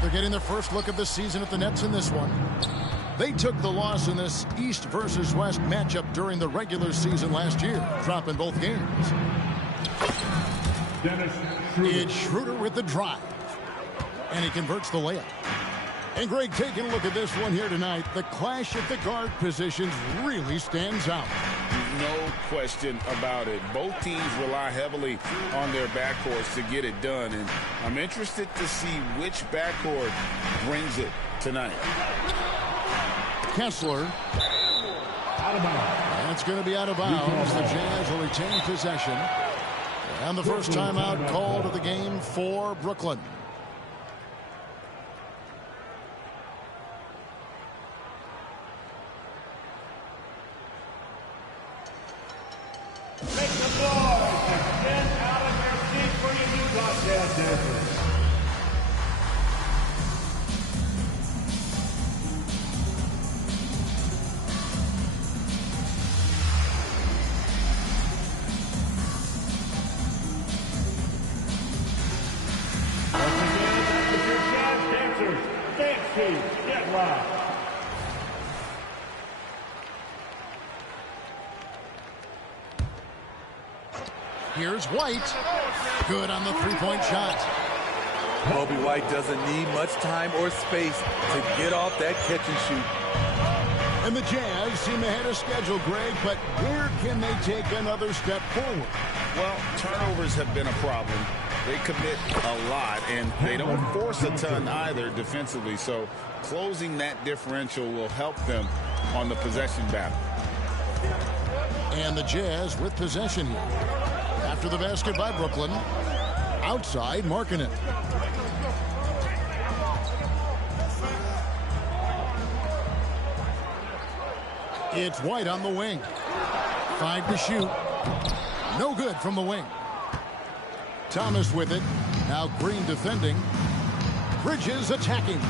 They're getting their first look of the season at the Nets in this one. They took the loss in this East versus West matchup during the regular season last year, dropping both games. It's Schroeder with the drive. And he converts the layup. And Greg, taking a look at this one here tonight, the clash at the guard positions really stands out. No question about it. Both teams rely heavily on their backcourts to get it done. And I'm interested to see which backcourt brings it tonight. Kessler. Out of bounds. That's going to be out of bounds. The Jazz will retain possession. And the first timeout called of the game for Brooklyn. Make some noise and get out of their seat for your Utah Jazz dancers. Get live. Here's White. Good on the three-point shot. Moby White doesn't need much time or space to get off that catch and shoot. And the Jazz seem ahead of schedule, Greg, but where can they take another step forward? Well, turnovers have been a problem. They commit a lot, and they don't force a ton either defensively. So closing that differential will help them on the possession battle. And the Jazz with possession here. After the basket by Brooklyn. Outside, Markkanen. It's White on the wing. 5 to shoot. No good from the wing. Thomas with it. Now Green defending. Bridges attacking.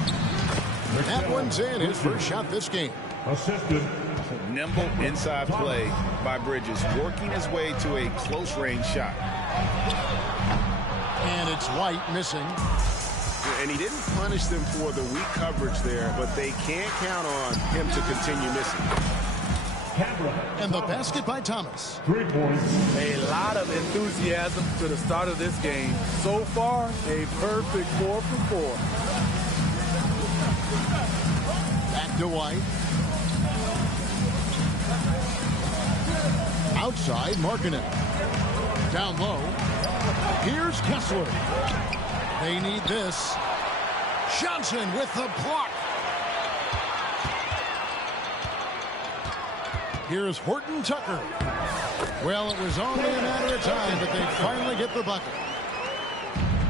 That one's in. His first shot this game. Assisted. Nimble inside play by Bridges, working his way to a close-range shot. And it's White missing. And he didn't punish them for the weak coverage there, but they can't count on him to continue missing. And the basket by Thomas. 3 points. A lot of enthusiasm to the start of this game. So far, a perfect 4 for 4. Back to White. Outside, Markkanen. Down low. Here's Kessler. They need this. Johnson with the block. Here's Horton Tucker. Well, it was only a matter of time, but they finally get the bucket.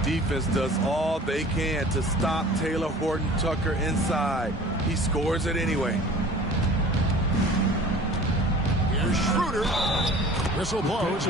Defense does all they can to stop Taylor Horton Tucker inside. He scores it anyway. Here's Schroeder. Whistle blows.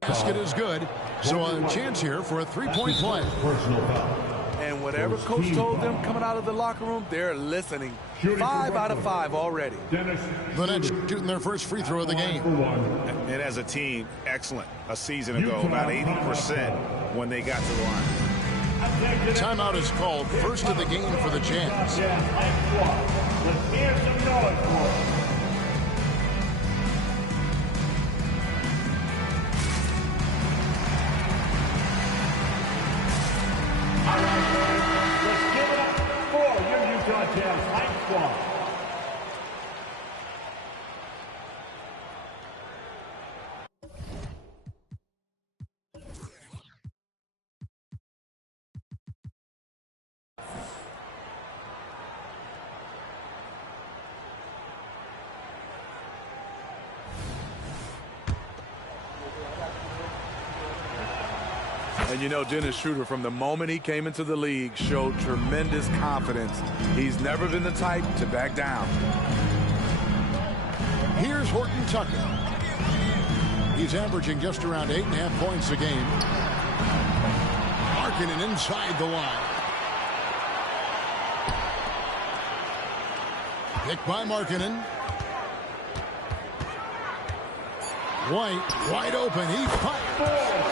Basket is good. So a chance here for a three-point play. Personal foul. And whatever coach told them coming out of the locker room, they're listening. 5 out of 5 already. The Nets shooting their first free throw of the game. And as a team, excellent. A season ago, about 80% when they got to the line. Timeout is called. First of the game for the Jazz. Let's hear some noise for it. Let's give it up for your Utah Jazz Hype Squad. And you know, Dennis Schroeder, from the moment he came into the league, showed tremendous confidence. He's never been the type to back down. Here's Horton Tucker. He's averaging just around 8.5 points a game. Markkanen inside the line. Picked by Markkanen. White, wide open. He fires.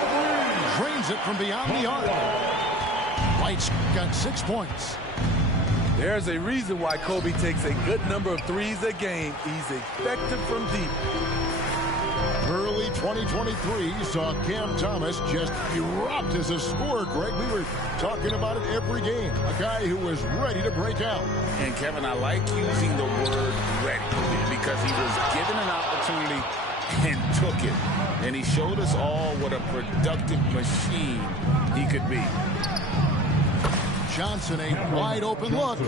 Drains launches it from beyond the arc. White's got 6 points. There's a reason why Kobe takes a good number of threes a game. He's effective from deep. Early 2023 saw Cam Thomas just erupt as a scorer, Greg. We were talking about it every game. A guy who was ready to break out. And, Kevin, I like using the word ready because he was given an opportunity and took it. And he showed us all what a productive machine he could be. Johnson, a wide-open look.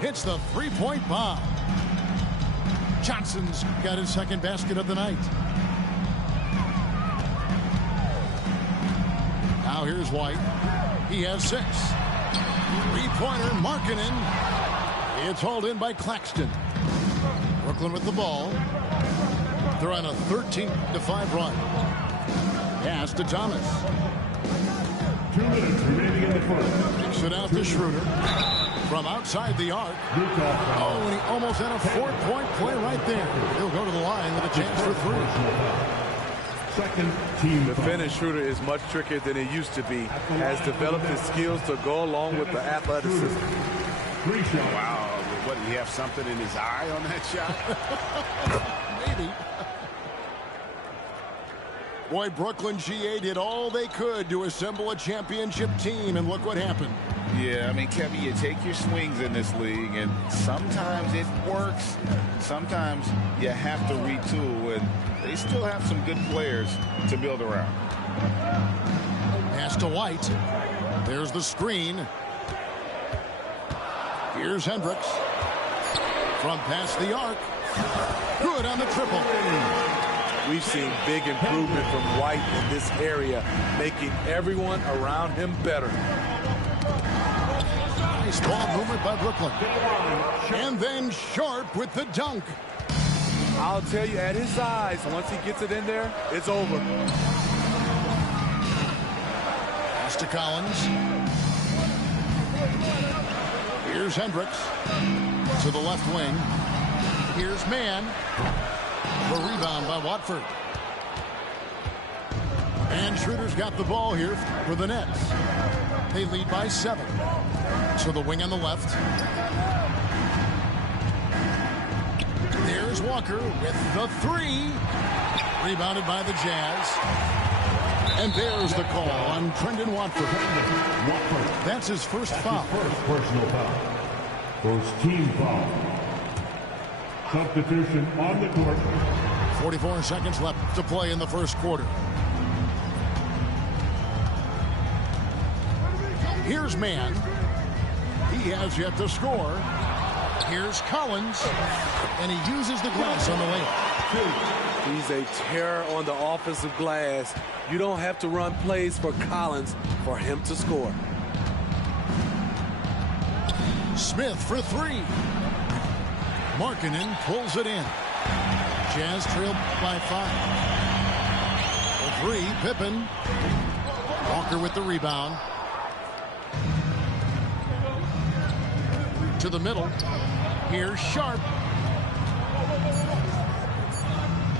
Hits the three-point bomb. Johnson's got his second basket of the night. Now here's White. He has 6. Three-pointer, Markkanen. It's hauled in by Claxton. Brooklyn with the ball. They're on a 13-5 run. Pass to Thomas. 2 minutes remaining in the first. Kicks it out to Schroeder. From outside the arc. Oh, and he almost had a 4-point play right there. He'll go to the line with a chance for 3. Second team. The finish Schroeder is much trickier than it used to be. Has developed his skills to go along with the athleticism. Wow. What, did he have something in his eye on that shot? Maybe. Boy, Brooklyn GA did all they could to assemble a championship team, and look what happened. Yeah, I mean, Kevin, you take your swings in this league, and sometimes it works. Sometimes you have to retool, and they still have some good players to build around. Pass to White. There's the screen. Here's Hendricks. From past the arc. Good on the triple. We've seen big improvement from White in this area, making everyone around him better. Nice ball movement by Brooklyn. And then Sharp with the dunk. I'll tell you, at his size, once he gets it in there, it's over. Pass to Collins. Here's Hendricks. To the left wing. Here's Mann. The rebound by Watford. And Schroeder's got the ball here for the Nets. They lead by 7. So the wing on the left. There's Walker with the 3. Rebounded by the Jazz. And there's the call on Trendon Watford. That's his first foul. First personal foul. First team foul. Substitution on the court. 44 seconds left to play in the first quarter. Here's Mann. He has yet to score. Here's Collins. And he uses the glass on the layup. He's a terror on the offensive glass. You don't have to run plays for Collins for him to score. Smith for 3. Markkanen pulls it in. Jazz trailed by 5. For 3, Pippen. Walker with the rebound. To the middle. Here's Sharp.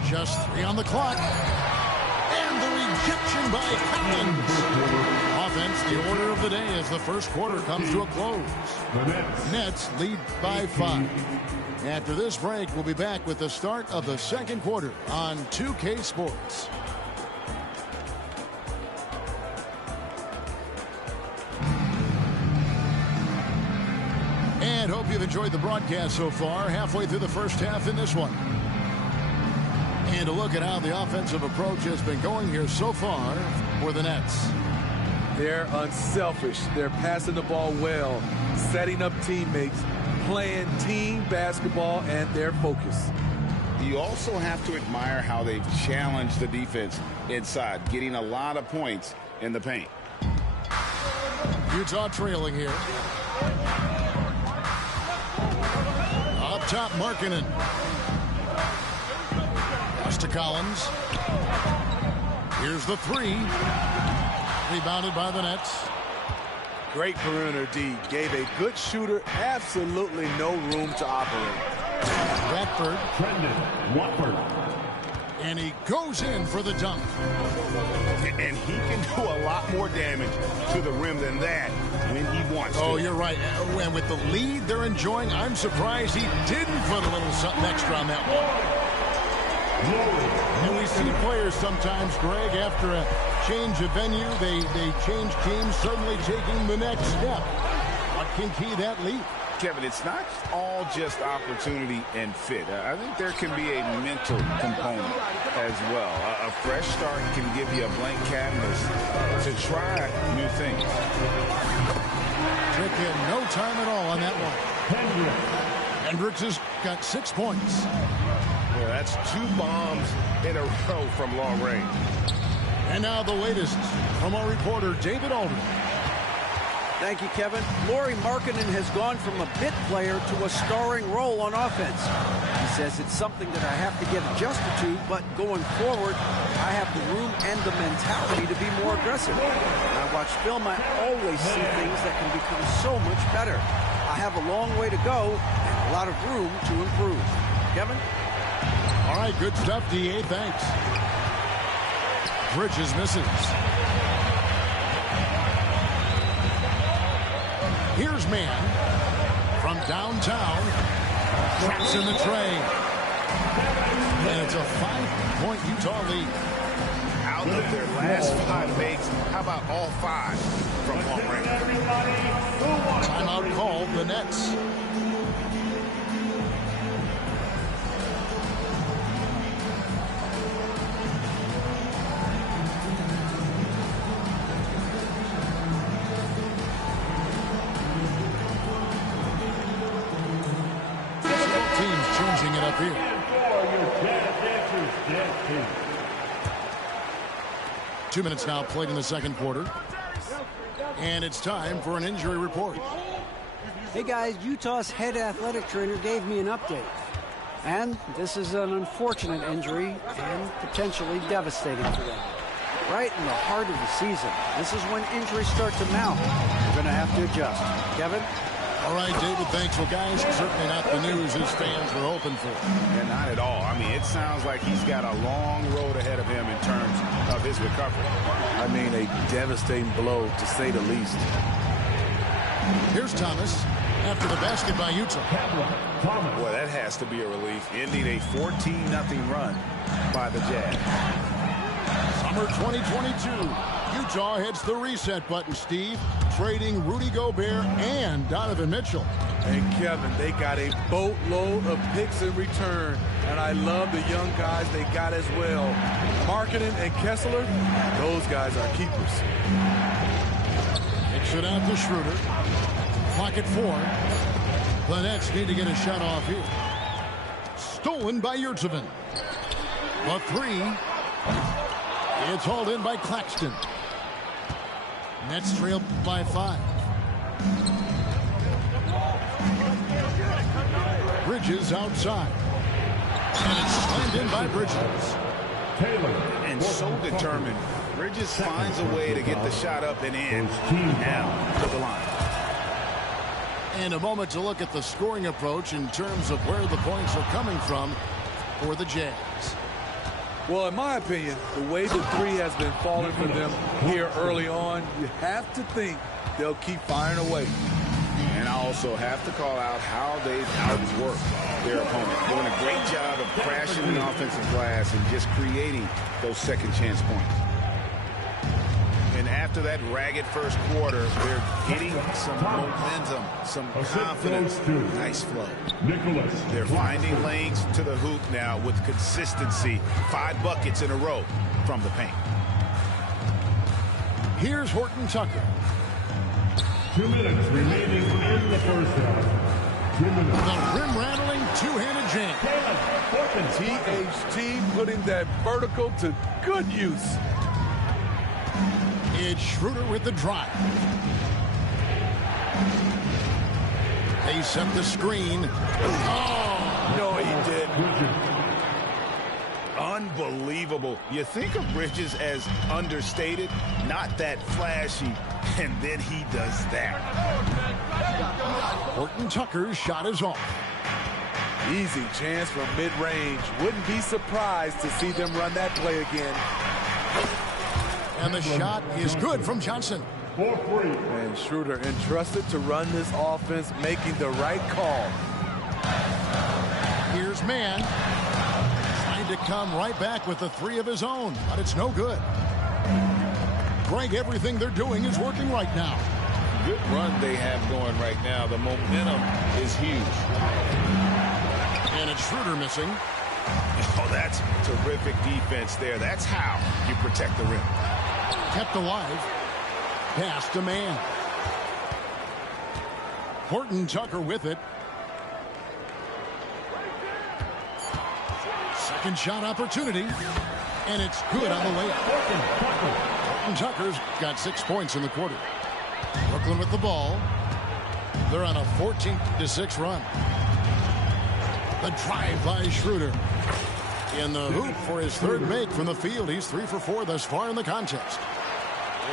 Just 3 on the clock. And the rejection by Collins. Offense, the order of the day as the first quarter comes to a close. Nets lead by 5. After this break, we'll be back with the start of the second quarter on 2K Sports. And hope you've enjoyed the broadcast so far. Halfway through the first half in this one. And a look at how the offensive approach has been going here so far for the Nets. They're unselfish. They're passing the ball well, setting up teammates, playing team basketball, and their focus. You also have to admire how they've challenged the defense inside, getting a lot of points in the paint. Utah trailing here. Up top, Markkanen. Pass to Collins. Here's the 3. Rebounded by the Nets. Great perimeter D. Gave a good shooter absolutely no room to operate. Beckford. Trendon Watford. And he goes in for the dunk. And he can do a lot more damage to the rim than that when he wants to. Oh, you're right. And with the lead they're enjoying, I'm surprised he didn't put a little something extra on that one. And we see players sometimes, Greg, after a change of venue, they change teams, certainly taking the next step. What can key that lead? Kevin, it's not all just opportunity and fit. I think there can be a mental component as well. A fresh start can give you a blank canvas to try new things. Taking no time at all on that one. Hendricks has got 6 points. Yeah, that's 2 bombs in a row from long range. And now the latest from our reporter, David Aldridge. Thank you, Kevin. Lauri Markkanen has gone from a bit player to a starring role on offense. He says it's something that I have to get adjusted to, but going forward, I have the room and the mentality to be more aggressive. When I watch film, I always see things that can become so much better. I have a long way to go and a lot of room to improve. Kevin? All right, good stuff, D.A. Thanks. Bridges misses. Here's man from downtown. Traps in the tray. And it's a 5-point Utah lead. Out of their last 5 makes, how about all 5 from long range? Timeout called the Nets. Changing it up here. 2 minutes now played in the second quarter. And it's time for an injury report. Hey guys, Utah's head athletic trainer gave me an update. And this is an unfortunate injury and potentially devastating for them. Right in the heart of the season. This is when injuries start to mount. We're going to have to adjust. Kevin? All right, David, thanks. Well, guys, certainly not the news his fans were hoping for. Yeah, not at all. I mean, it sounds like he's got a long road ahead of him in terms of his recovery. I mean, a devastating blow, to say the least. Here's Thomas after the basket by Utah. Boy, that has to be a relief. Ending a 14-0 run by the Jazz. Summer 2022. Utah hits the reset button, Steve, trading Rudy Gobert and Donovan Mitchell. And Kevin, they got a boatload of picks in return, and I love the young guys they got as well. Markkanen and Kessler, those guys are keepers. Kicks it out to Schroeder. Clock at 4. The Nets need to get a shot off here. Stolen by Yurtseven. A 3. It's hauled in by Claxton. Nets trail by 5. Bridges outside. And it's slammed in by Bridges. And so determined. Bridges finds a way to get the shot up and in. Now to the line. And a moment to look at the scoring approach in terms of where the points are coming from for the Jazz. Well, in my opinion, the way the 3 has been falling for them here early on, you have to think they'll keep firing away. And I also have to call out how they've outworked their opponent. Doing a great job of crashing the offensive glass and just creating those second chance points. And after that ragged first quarter, they're getting some momentum, some confidence. Nice flow. They're finding lanes to the hoop now with consistency. 5 buckets in a row from the paint. Here's Horton Tucker. 2 minutes remaining in the first half. 2 minutes. The rim-rattling two-handed jam. THT putting that vertical to good use. It's Schroeder with the drive. They set the screen. Oh, no, he did. Unbelievable. You think of Bridges as understated, not that flashy, and then he does that. Horton Tucker's shot is off. Easy chance from mid-range. Wouldn't be surprised to see them run that play again. And the shot is good from Johnson. And Schroeder entrusted to run this offense, making the right call. Here's Mann. Trying to come right back with the three of his own, but it's no good. Greg, everything they're doing is working right now. Good run they have going right now. The momentum is huge. And it's Schroeder missing. Oh, that's terrific defense there. That's how you protect the rim. Kept alive. Pass to Mann. Horton Tucker with it. Second shot opportunity. And it's good on the layup. Horton Tucker's got 6 points in the quarter. Brooklyn with the ball. They're on a 14-6 run. The drive by Schroeder. In the hoop for his third make from the field. He's 3 for 4 thus far in the contest.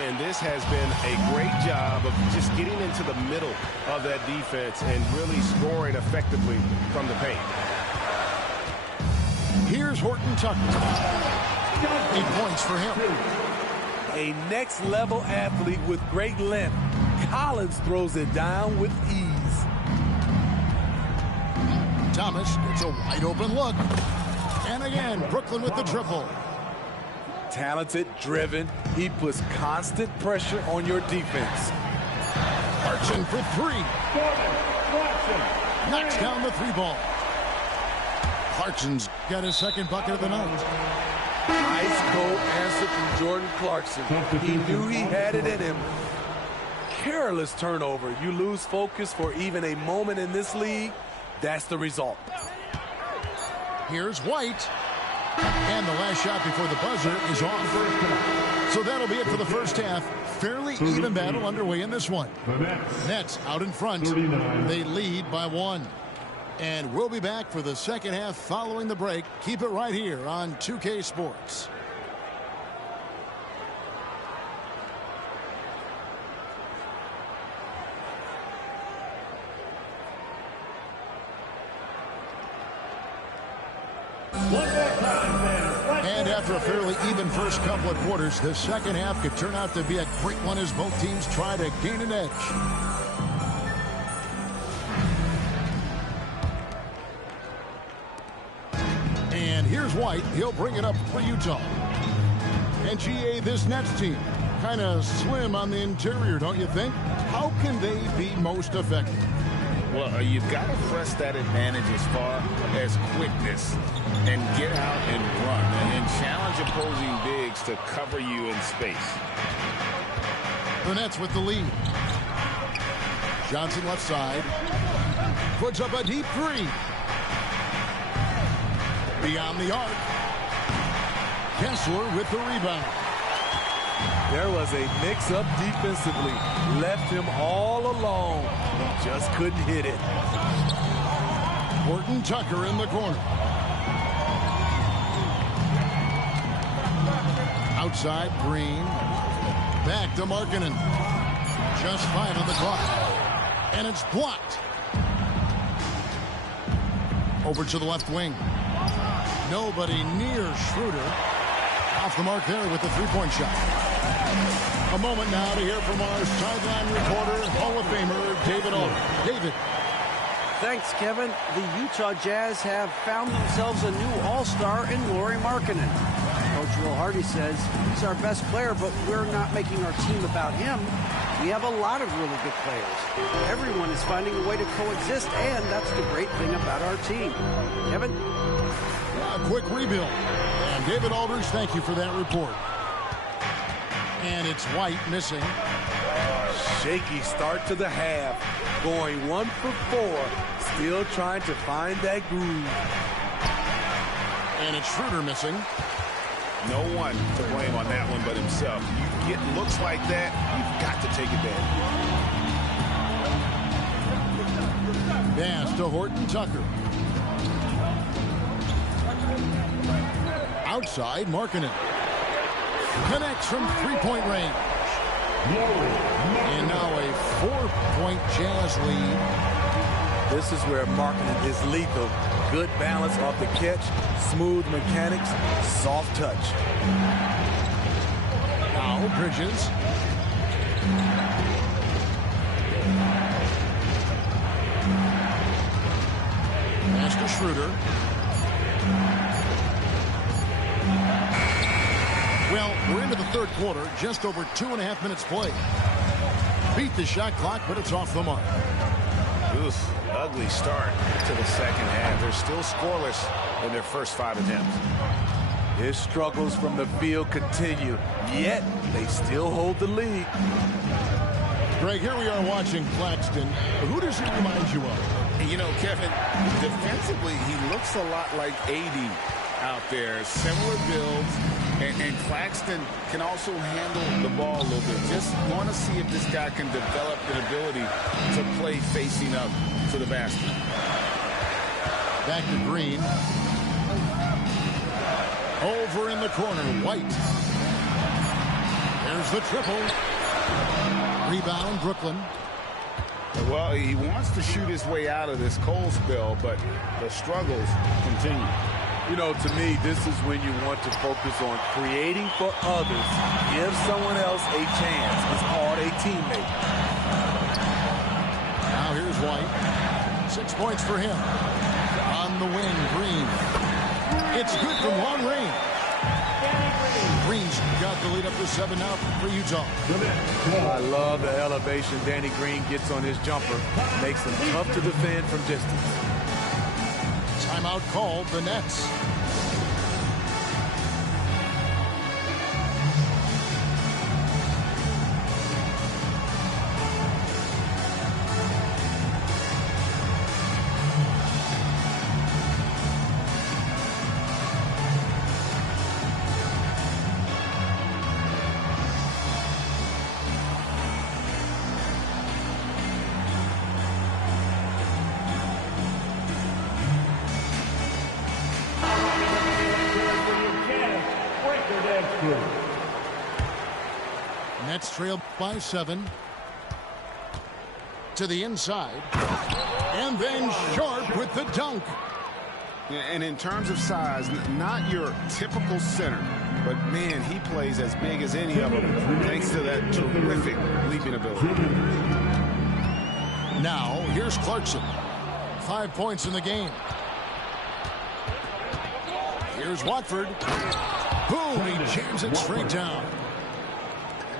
And this has been a great job of just getting into the middle of that defense and really scoring effectively from the paint. Here's Horton Tucker. 8 points for him. A next-level athlete with great length. Collins throws it down with ease. Thomas gets a wide-open look. And again, Brooklyn with the triple. Talented, driven. He puts constant pressure on your defense. Clarkson for 3. Knocks down the 3 ball. Clarkson's got his second bucket of the night. Ice cold answer from Jordan Clarkson. He knew he had it in him. Careless turnover. You lose focus for even a moment in this league. That's the result. Here's White. And the last shot before the buzzer is off. So that'll be it for the first half. Fairly even battle underway in this one. Nets out in front. They lead by 1. And we'll be back for the second half following the break. Keep it right here on 2K Sports. And after a fairly even first couple of quarters, the second half could turn out to be a great one as both teams try to gain an edge. And here's White. He'll bring it up for Utah. And GA, this Nets team, kind of slim on the interior, don't you think? How can they be most effective? Well, you've got to press that advantage as far as quickness and get out and run and challenge opposing bigs to cover you in space. The Nets with the lead. Johnson left side. Puts up a deep 3. Beyond the arc. Kessler with the rebound. There was a mix-up defensively. Left him all alone. Just couldn't hit it. Horton Tucker in the corner. Outside, Green. Back to Markkanen. Just 5 on the clock. And it's blocked. Over to the left wing. Nobody near Schroeder. Off the mark there with the three-point shot. A moment now to hear from our sideline reporter, Hall of Famer David Aldridge. David. Thanks, Kevin. The Utah Jazz have found themselves a new all-star in Lauri Markkanen. Coach Will Hardy says he's our best player, but we're not making our team about him. We have a lot of really good players. Everyone is finding a way to coexist, and that's the great thing about our team. Kevin? A quick rebuild. And David Aldridge, thank you for that report. And it's White missing. Shaky start to the half. Going 1 for 4. Still trying to find that groove. And it's Schroeder missing. No one to blame on that one but himself. You get looks like that, you've got to take advantage. Pass to Horton Tucker. Outside, Markkanen. Connects from three-point range. And now a 4-point Jazz lead. This is where Markkanen is lethal. Good balance off the catch, smooth mechanics, soft touch. Now Now, Bridges. Pass to Schroeder. Well, we're into the third quarter, just over 2.5 minutes played. Beat the shot clock, but it's off the mark. Oof, ugly start to the second half. They're still scoreless in their first 5 attempts. His struggles from the field continue, yet they still hold the lead. Greg, here we are watching Claxton. Who does he remind you of? You know, Kevin, defensively, he looks a lot like AD out there. Similar builds, and Claxton can also handle the ball a little bit. Just want to see if this guy can develop an ability to play facing up to the basket. Back to Green. Over in the corner, White. There's the triple. Rebound, Brooklyn. Well, he wants to shoot his way out of this cold spell, but the struggles continue. You know, to me, this is when you want to focus on creating for others. Give someone else a chance. It's called a teammate. Now here's White. 6 points for him. On the wing, Green. It's good from long range. Green's got the lead up to 7 now for Utah. I love the elevation Danny Green gets on his jumper. Makes him tough to defend from distance. Timeout called, the Nets. Nets trail by 7. To the inside. And then Sharp with the dunk. And in terms of size, not your typical center, but man, he plays as big as any of them thanks to that terrific leaping ability. Now, here's Clarkson. 5 points in the game. Here's Watford. Boom, he jams it straight down.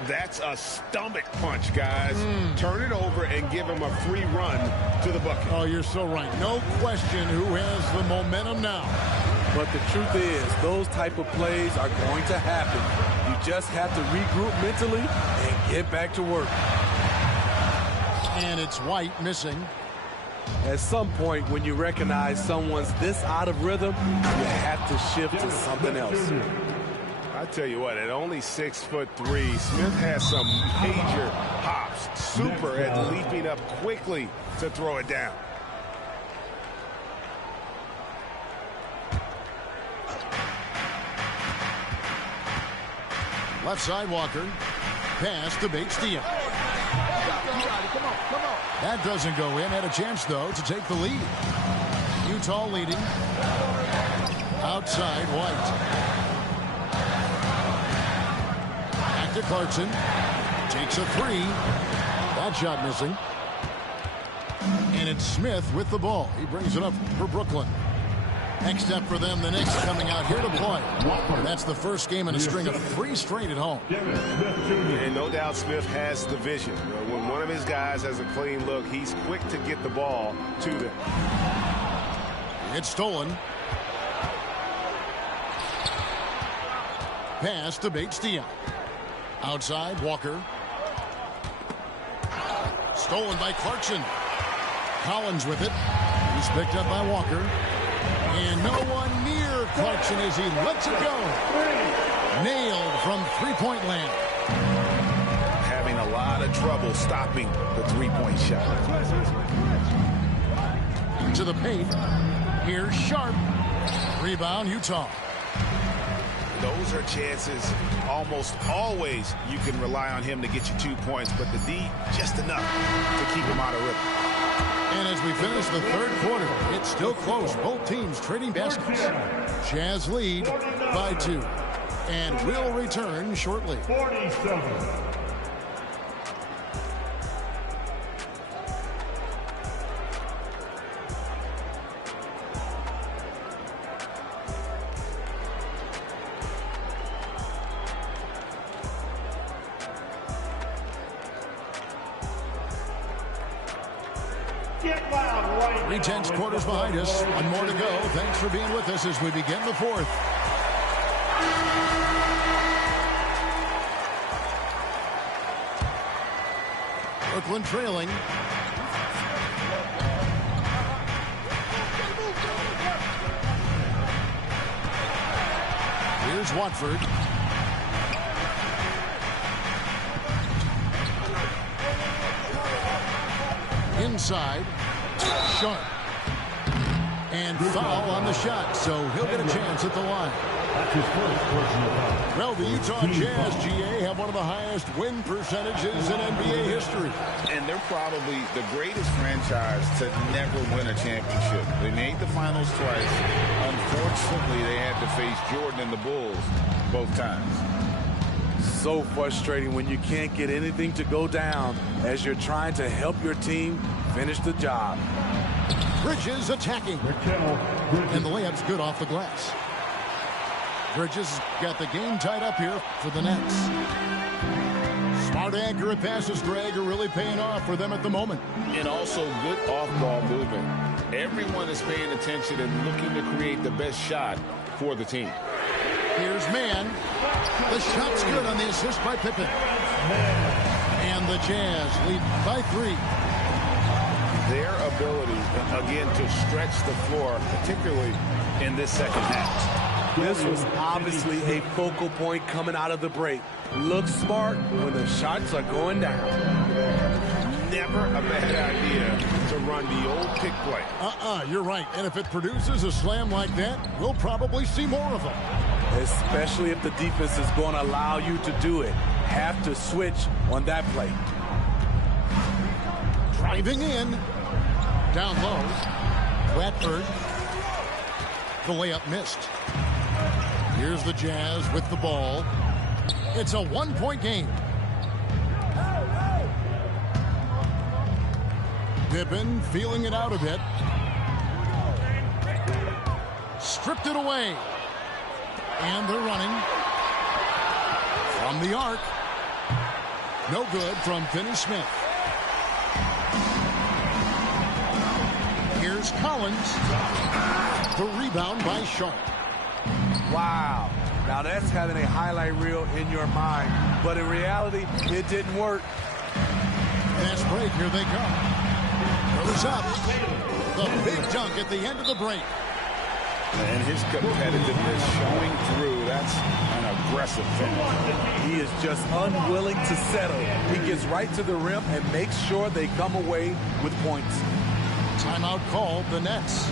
That's a stomach punch, guys. Turn it over and give him a free run to the bucket. Oh, you're so right. No question who has the momentum now. But the truth is, those type of plays are going to happen. You just have to regroup mentally and get back to work. And it's White missing. At some point, when you recognize someone's this out of rhythm, you have to shift to something else. I tell you what, at only 6'3", Smith has some major hops. Super at leaping up quickly to throw it down. Left side, Walker. Pass to Bates-Diop. That doesn't go in. Had a chance, though, to take the lead. Utah leading. Outside, White. Back to Clarkson. Takes a 3. That shot missing. And it's Smith with the ball. He brings it up for Brooklyn. Next step for them, the Knicks coming out here to play. And that's the first game in a string of 3 straight at home. And no doubt Smith has the vision. When one of his guys has a clean look, he's quick to get the ball to them. It's stolen. Pass to Bates-Diop. Outside, Walker. Stolen by Clarkson. Collins with it. He's picked up by Walker. And no one near Clarkson as he lets it go. Nailed from three-point land. Having a lot of trouble stopping the three-point shot. To the paint. Here's Sharp. Rebound, Utah. Those are chances almost always you can rely on him to get you 2 points, but the D just enough to keep him out of rhythm. And as we finish the third quarter, it's still close. Both teams trading baskets. Jazz lead by 2. and will return shortly. 47. Get loud, right? 3/10 quarters behind us. One more to go. Thanks for being with us as we begin the fourth. Brooklyn trailing. Here's Watford. Inside. Sharp. And foul on the shot, so he'll get a chance at the line. That's his first personal foul. Well, the Utah Jazz, GA, have one of the highest win percentages in NBA history. And they're probably the greatest franchise to never win a championship. They made the finals twice. Unfortunately, they had to face Jordan and the Bulls both times. So frustrating when you can't get anything to go down as you're trying to help your team finish the job. Bridges attacking. And the layup's good off the glass. Bridges got the game tied up here for the Nets. Smart, accurate passes, Greg, are really paying off for them at the moment. And also good off-ball movement. Everyone is paying attention and looking to create the best shot for the team. Here's Mann. The shot's good on the assist by Pippen. And the Jazz lead by 3. Their ability, again, to stretch the floor, particularly in this second half. This was obviously a focal point coming out of the break. Look smart when the shots are going down. Never a bad idea to run the old pick play. You're right. And if it produces a slam like that, we'll probably see more of them. Especially if the defense is going to allow you to do it. Have to switch on that play. Driving in. Down low. Watford. The layup missed. Here's the Jazz with the ball. It's a one-point game. Pippen feeling it out a bit. Stripped it away. And they're running. From the arc. No good from Finney-Smith. Here's Collins. The rebound by Sharp. Wow. Now that's having a highlight reel in your mind. But in reality, it didn't work. Fast break. Here they come. Goes up. The big dunk at the end of the break. And his competitiveness showing through. That's an aggressive finish. He is just unwilling to settle. He gets right to the rim and makes sure they come away with points. Timeout called, the Nets.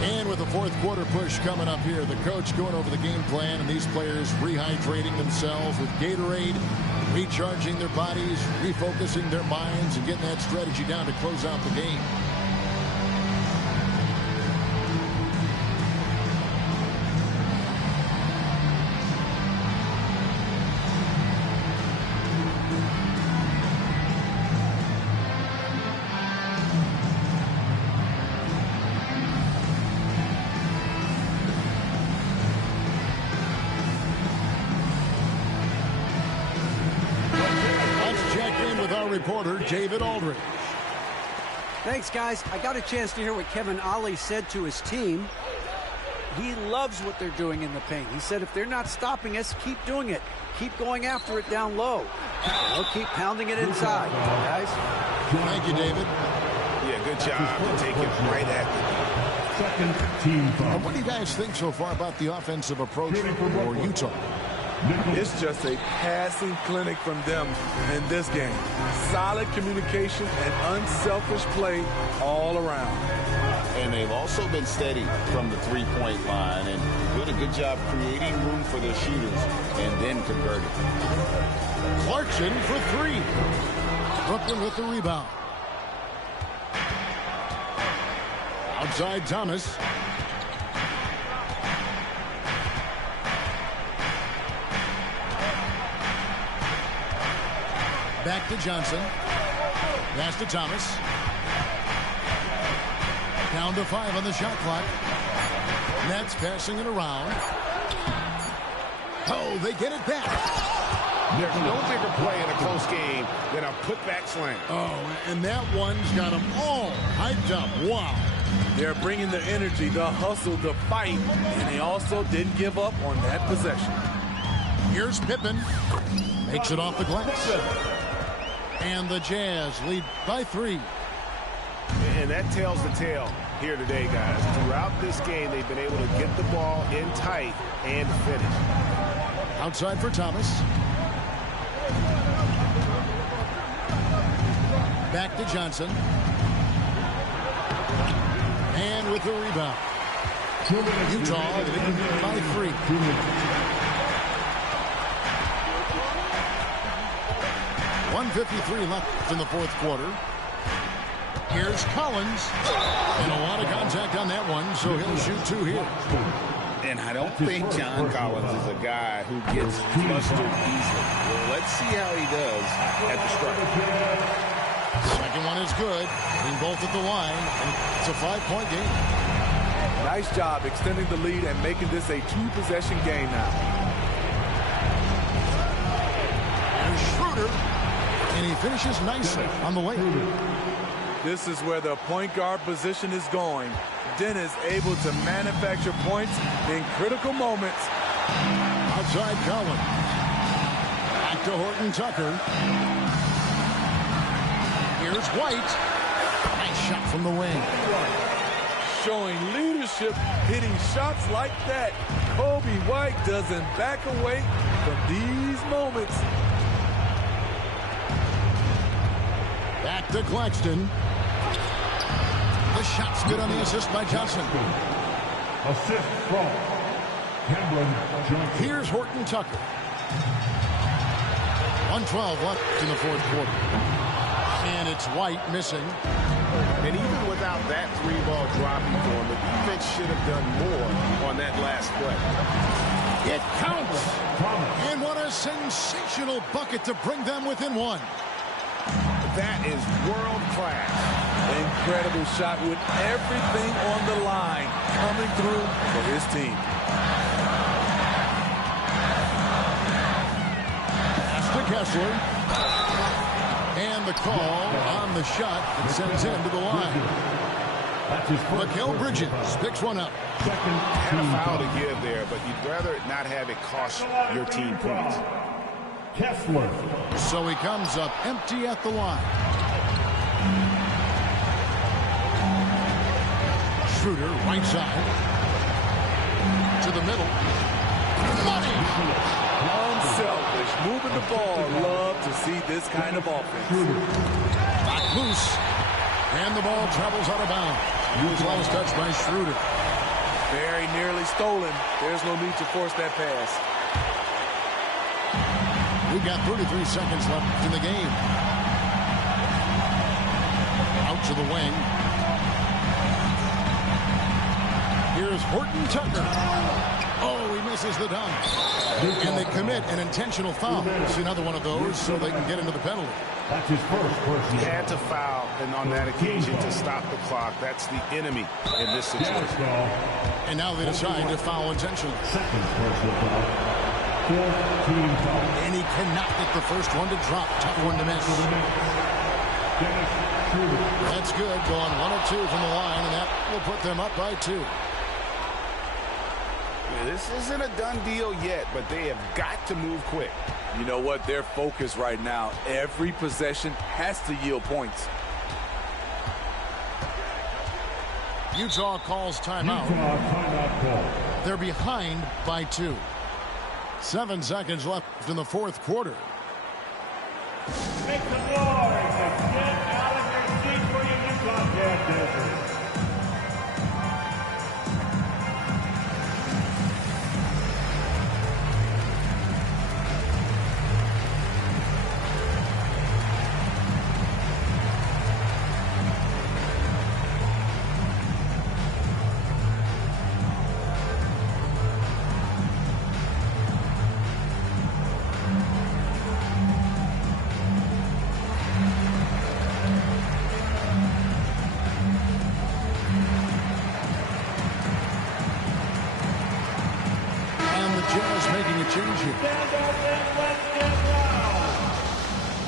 And with the fourth quarter push coming up here, the coach going over the game plan and these players rehydrating themselves with Gatorade, recharging their bodies, refocusing their minds, and getting that strategy down to close out the game. Reporter David Aldridge. Thanks, guys. I got a chance to hear what Kevin Ollie said to his team. He loves what they're doing in the paint. He said if they're not stopping us, keep doing it. Keep going after it down low. They'll keep pounding it inside, guys. Thank you, David. Yeah, good job to take it right at Second team foul. What do you guys think so far about the offensive approach for Utah? It's just a passing clinic from them in this game. Solid communication and unselfish play all around. And they've also been steady from the three-point line and doing a good job creating room for their shooters and then converting. Clarkson for 3. Brooklyn with the rebound. Outside Thomas. Back to Johnson. Pass to Thomas. Down to 5 on the shot clock. Nets passing it around. Oh, they get it back. There's no bigger play in a close game than a putback slam. Oh, and that one's got them all hyped up. Wow. They're bringing the energy, the hustle, the fight, and they also didn't give up on that possession. Here's Pippen. Makes it off the glass. And the Jazz lead by 3. And that tells the tale here today, guys. Throughout this game, they've been able to get the ball in tight and finish. Outside for Thomas. Back to Johnson. And with the rebound. Utah leading by 3. .153 left in the fourth quarter. Here's Collins. And a lot of contact on that one, so he'll shoot 2 here. And I don't think John Collins is a guy who gets flustered easily. Well, let's see how he does at the stripe. Second one is good. Being both at the line, and it's a 5-point game. Nice job extending the lead and making this a 2-possession game now. There's Schroeder, and he finishes nicely on the way. This is where the point guard position is going. Dennis able to manufacture points in critical moments. Outside Collins. Back to Horton Tucker. Here's White. Nice shot from the wing. Showing leadership, hitting shots like that. Kobe White doesn't back away from these moments. Back to Claxton. The shot's good on the assist by Johnson. Assist from Hamblin Johnson. Here's Horton Tucker. 1:12 left in the fourth quarter. And it's White missing. And even without that 3-ball dropping for him, the defense should have done more on that last play. It counts. And what a sensational bucket to bring them within 1. That is world class. Incredible shot with everything on the line coming through for his team. Pass to Kessler. And the call on the shot that sends him to the line. Mikal Bridges picks one up. Had a foul to give there, but you'd rather not have it cost your team points. Kessler. So he comes up empty at the line. Schroeder, right side. To the middle. Money! Unselfish, moving the ball. Love to see this kind of offense. Back loose. And the ball travels out of bounds. He was last touched by Schroeder. Very nearly stolen. There's no need to force that pass. We've got 33 seconds left in the game. Out to the wing. Here's Horton Tucker. Oh, he misses the dunk. And they commit an intentional foul. It's another one of those so they can get into the penalty. That's his first He had to foul, and on that occasion to stop the clock. That's the enemy in this situation. And now they decide to foul intentionally. Second personal foul. Fourth team foul. And he cannot get the first one to drop. Tough one to miss. Dennis Schroeder. That's good. Going 1 of 2 from the line, and that will put them up by 2. This isn't a done deal yet, but they have got to move quick. You know what? They're focused right now. Every possession has to yield points. Utah calls timeout. Utah timeout call. They're behind by 2. 7 seconds left in the fourth quarter. Make some noise and get out of your seat for your Utah Jazz dancers.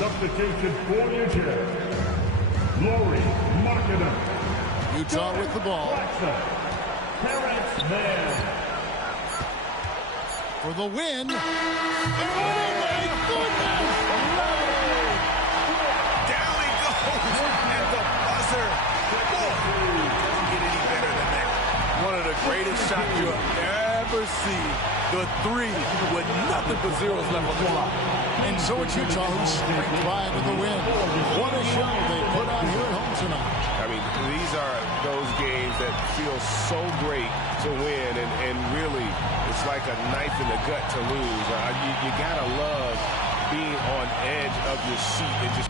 Substitution for Utah. Lauri Markkanen. Utah with the ball. Terrence Mann. For the win. Oh, my goodness! Down he goes at the buzzer. Doesn't get any better than that. One of the greatest shots you'll ever see. The three with nothing but zeros left on the clock. And so it's Utah who streaked by with the win. What a show they put on here at home tonight. I mean, these are those games that feel so great to win, and really, it's like a knife in the gut to lose. You gotta love being on edge of your seat and just